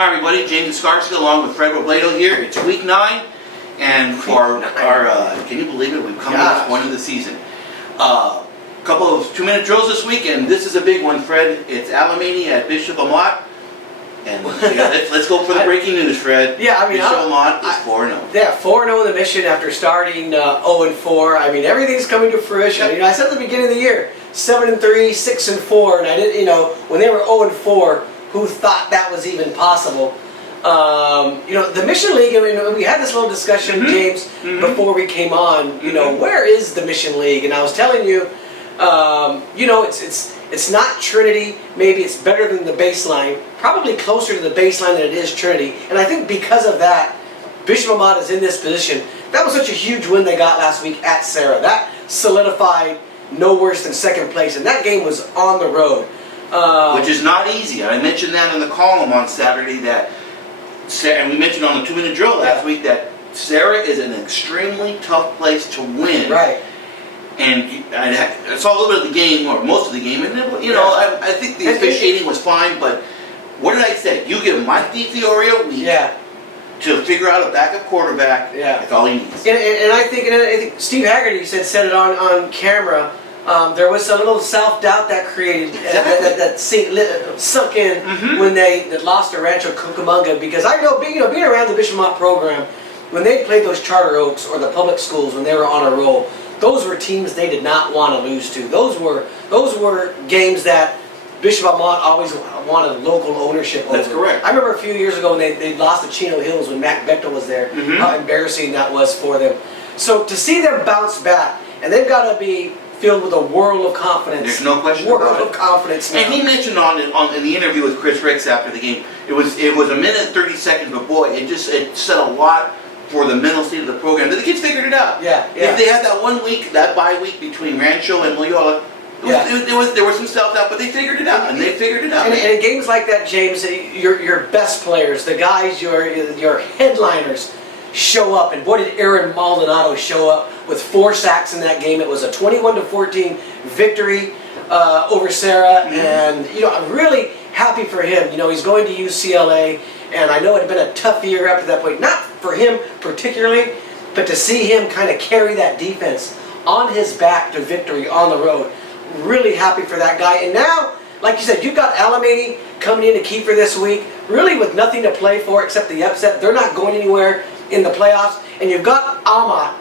Hi everybody, James Escarcega along with Fred Robledo here. It's week 9, and for our can you believe it, we've come to this point of the season. Couple of 2-minute drills this week, and this is a big one, Fred. It's Alemany at Bishop Amat. And let's go for the breaking news, Fred. Yeah, I mean, Bishop Amat is 4-0. Yeah, 4-0 in the mission after starting 0-4. I mean, everything's coming to fruition. You know, I said at the beginning of the year, 7-3, 6-4, and I didn't. You know, when they were 0-4, who thought that was even possible? You know, the Mission League. I mean, we had this little discussion, James, before we came on. You know, where is the Mission League? And I was telling you, you know, it's not Trinity. Maybe it's better than the baseline. Probably closer to the baseline than it is Trinity. And I think because of that, Bishop Amat is in this position. That was such a huge win they got last week at Sarah. That solidified no worse than second place, and that game was on the road. Which is not easy. I mentioned that in the column on Saturday, and we mentioned on the 2-minute drill last week that Sarah is an extremely tough place to win. Right. And I saw a little bit of the game, or most of the game, and you know, I think the officiating was fine. But what did I say? You give Mike DiFiore a week to figure out a backup quarterback. That's all he needs. And I think Steve Haggerty said it on camera. There was a little self-doubt that created that sunk in when they lost to Rancho Cucamonga, because I know being around the Bishop Amat program, when they played those charter oaks or the public schools when they were on a roll, those were teams they did not want to lose to. Those were games that Bishop Amat always wanted local ownership over. That's correct. I remember a few years ago when they lost to Chino Hills when Matt Bechtel was there, how embarrassing that was for them. So to see them bounce back, and they've got to be filled with a world of confidence. There's no question about it. World of confidence now. And he mentioned in the interview with Chris Ricks after the game, it was a minute and 30 seconds, but boy, it said a lot for the mental state of the program. The kids figured it out. If they had that 1 week, that bye week between Rancho and Loyola, there was some self-doubt, but they figured it out, and they figured it out. And in games like that, James, your best players, the guys, your headliners, show up. And boy, did Aaron Maldonado show up with 4 sacks in that game. It was a 21-14 victory over Sarah, and you know, I'm really happy for him. You know, he's going to UCLA, and I know it had been a tough year up to that point. Not for him particularly, but to see him kind of carry that defense on his back to victory on the road. Really happy for that guy. And now, like you said, you've got Alemany coming in to Kiefer this week, really with nothing to play for except the upset. They're not going anywhere in the playoffs. And you've got Amat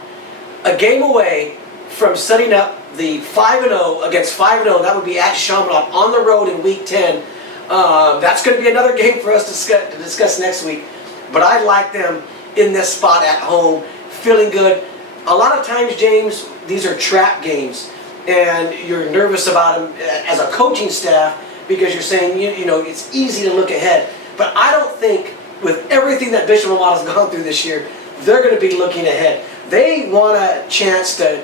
a game away from setting up the 5-0 against 5-0. That would be at Chaminade on the road in week 10. That's going to be another game for us to discuss next week. But I like them in this spot at home, feeling good. A lot of times, James, these are trap games, and you're nervous about them as a coaching staff because you're saying, you know, it's easy to look ahead. But I don't think, with everything that Bishop Amat has gone through this year, they're going to be looking ahead. They want a chance to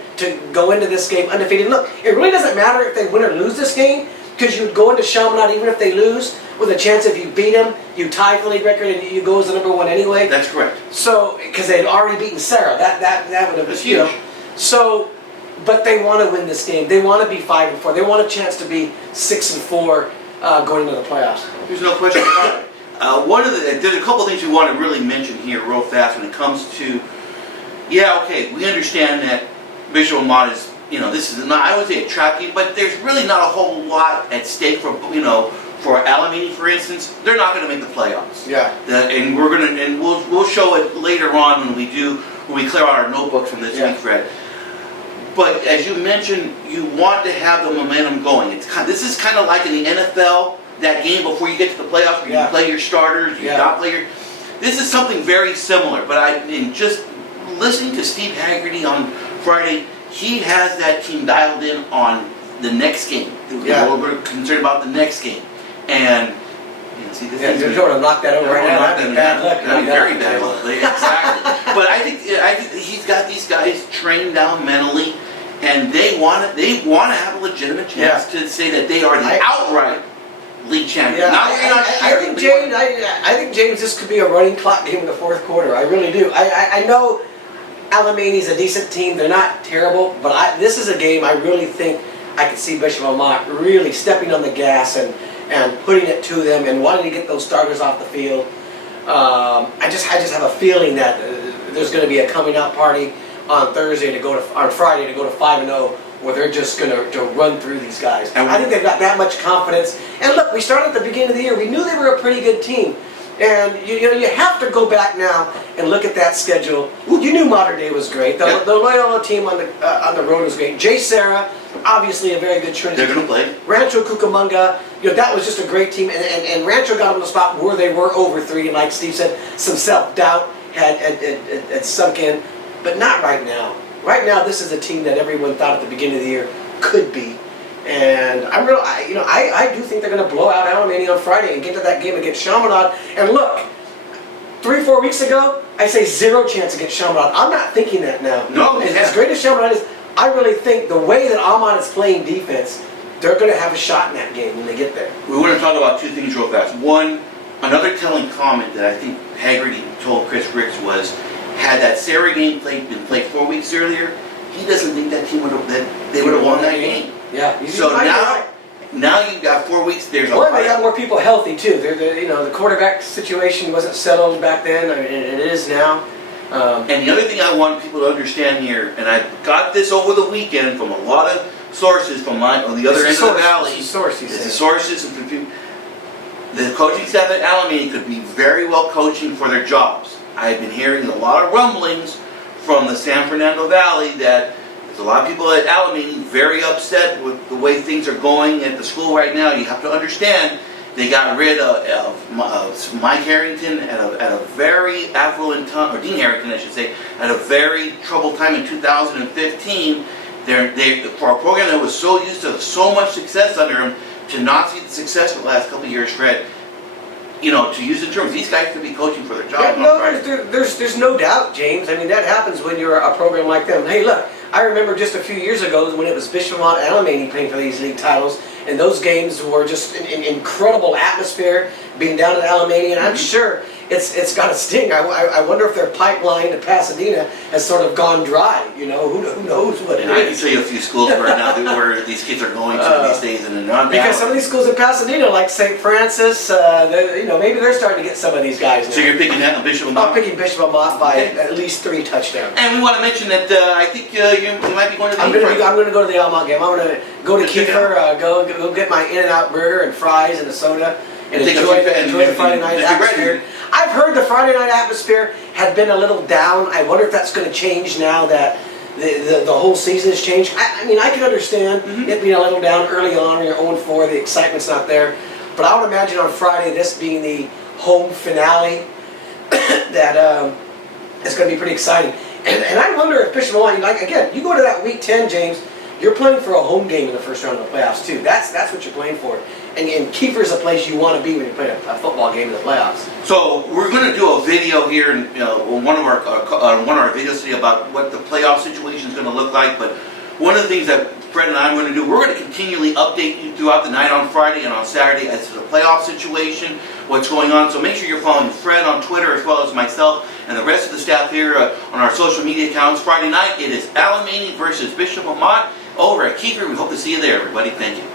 go into this game undefeated. Look, it really doesn't matter if they win or lose this game, because you would go into Chaminade even if they lose with a chance if you beat them, you tie for the league record and you go as the #1 anyway. That's correct. So, because they'd already beaten Sarah, that would have been huge. Know, so, but they want to win this game. They want to be 5-4. They want a chance to be 6-4 going into the playoffs. There's no question about it. There's a couple things we want to really mention here real fast when it comes to. Yeah, okay, we understand that Bishop Amat is, you know, this is not, I would say, a trap game, but there's really not a whole lot at stake for, you know, for Alemany, for instance. They're not going to make the playoffs. And we're going to, and we'll show it later on when we clear out our notebooks from this week, Fred. But as you mentioned, you want to have the momentum going. This is kind of like in the NFL, that game before you get to the playoffs, where you play your starters, you not play your. This is something very similar. But just listening to Steve Haggerty on Friday, he has that team dialed in on the next game. We're concerned about the next game. And you know, see, this you're going to knock that over right now. That'd be bad luck. That'd be very bad luck. Exactly. But I think he's got these guys trained down mentally, and they want to have a legitimate chance to say that they are the outright league champion. I think James, this could be a running clock game in the fourth quarter. I really do. I know Alemany's a decent team. They're not terrible, but this is a game I really think I could see Bishop Amat really stepping on the gas and putting it to them and wanting to get those starters off the field. I just have a feeling that there's going to be a coming out party on Thursday on Friday to go to 5-0, where they're just going to run through these guys. And I think they've got that much confidence. And look, we started at the beginning of the year. We knew they were a pretty good team. And you have to go back now and look at that schedule. You knew Modern Day was great. The Loyola team on the road was great. Jay Serra, obviously a very good Trinity. They're going to play. Rancho Cucamonga, that was just a great team. And Rancho got them to the spot where they were over 3. And like Steve said, some self-doubt had sunk in. But not right now. Right now, this is a team that everyone thought at the beginning of the year could be. And I do think they're going to blow out Alemany on Friday and get to that game against Chaminade. And look, 3-4 weeks ago, I say 0 chance against Chaminade. I'm not thinking that now. No, as great as Chaminade is, I really think the way that Amat is playing defense, they're going to have a shot in that game when they get there. We want to talk about 2 things real fast. One, another telling comment that I think Haggerty told Chris Ricks was, had that Sarah game been played 4 weeks earlier, he doesn't think that team would have won that game. Yeah. So now you've got 4 weeks. There's a well, they got more people healthy too. The quarterback situation wasn't settled back then. I mean, it is now. And the other thing I want people to understand here, and I got this over the weekend from a lot of sources from on the other end of the valley. It's the sources. The coaching staff at Alemany could be very well coaching for their jobs. I've been hearing a lot of rumblings from the San Fernando Valley that there's a lot of people at Alemany very upset with the way things are going at the school right now. You have to understand they got rid of Mike Harrington at a very affluent time, or Dean Harrington I should say, at a very troubled time in 2015. For a program that was so used to so much success under him, to not see the success for the last couple of years, Fred, to use the terms, these guys could be coaching for their job. There's no doubt, James. I mean, that happens when you're a program like them. Hey, look, I remember just a few years ago when it was Bishop Amat and Alemany playing for these league titles, and those games were just an incredible atmosphere being down at Alemany, and I'm sure it's got a sting. I wonder if their pipeline to Pasadena has sort of gone dry. Who knows what it is. I can tell you a few schools where these kids are going to these days, and they're not. Because some of these schools in Pasadena, like St. Francis, maybe they're starting to get some of these guys. So you're picking that Bishop Amat? I'm picking Bishop Amat by at least 3 touchdowns. And we want to mention that I think you might be going to the I'm going to go to the Amat game. I'm going to go to Kiefer, go get my In-N-Out burger and fries and a soda, and enjoy the Friday night atmosphere. I've heard the Friday night atmosphere had been a little down. I wonder if that's going to change now that the whole season has changed. I mean, I can understand it being a little down early on when you're 0-4, the excitement's not there. But I would imagine on Friday, this being the home finale, that it's going to be pretty exciting. And I wonder if Bishop Amat, again, you go to that Week 10, James, you're playing for a home game in the first round of the playoffs too. That's what you're playing for. And Kiefer's a place you want to be when you're playing a football game in the playoffs. So we're going to do a video here, on one of our videos today about what the playoff situation is going to look like. But one of the things that Fred and I are going to do, we're going to continually update you throughout the night on Friday and on Saturday as to the playoff situation, what's going on. So make sure you're following Fred on Twitter as well as myself and the rest of the staff here on our social media accounts. Friday night, it is Alemany versus Bishop Amat over at Kiefer. We hope to see you there, everybody. Thank you.